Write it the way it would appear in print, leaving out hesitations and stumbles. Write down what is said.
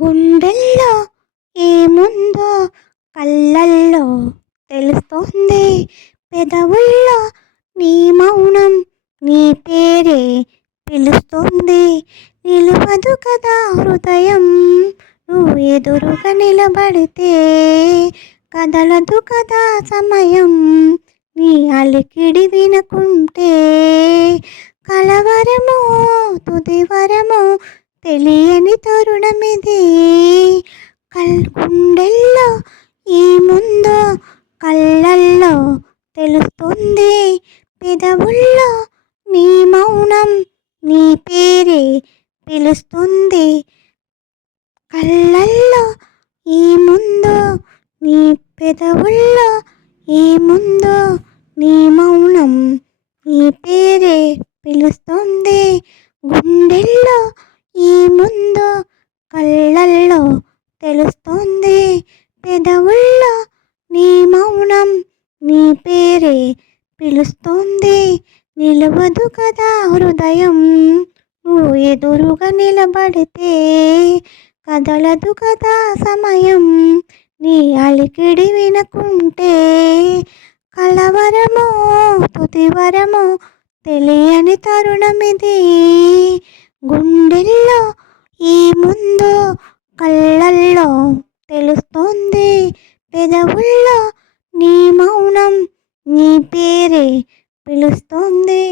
గుండెల్లో ఏముందో కళ్ళల్లో తెలుస్తోంది, పెదవుల్లో నీ మౌనం నీ పేరే పిలుస్తోంది. నిలవదు కదా హృదయం నువ్వు ఎదురుగా నిలబడితే, కదలదు కదా సమయం నీ అలికిడి వినకుంటే. కలవరమో తుదివరమో తెలియని తరుణమిది, గుండెల్లో ఏముందో కళ్ళల్లో తెలుస్తుంది, పెదవుల్లో నీ మౌనం నీ పేరే పిలుస్తుంది. కళ్ళల్లో ఏముందో నీ పెదవుల్లో ఏముందో నీ మౌనం నీ పేరే పిలుస్తుంది. గుండెల్లో ఏముందో కళ్ళల్లో తెలుస్తోంది, పెదవుల్లో నీ మౌనం నీ పేరే పిలుస్తోంది. నిలవదు కదా హృదయం నువ్వు ఎదురుగా నిలబడితే, కదలదు కదా సమయం నీ అలికిడి వినకుంటే. కలవరమో తుదివరమో తెలియని తరుణమిది, గుండెల్లో ఏముందో కళ్ళల్లో తెలుస్తోంది, పెదవుల్లో నీ మౌనం నీ పేరే పిలుస్తోంది.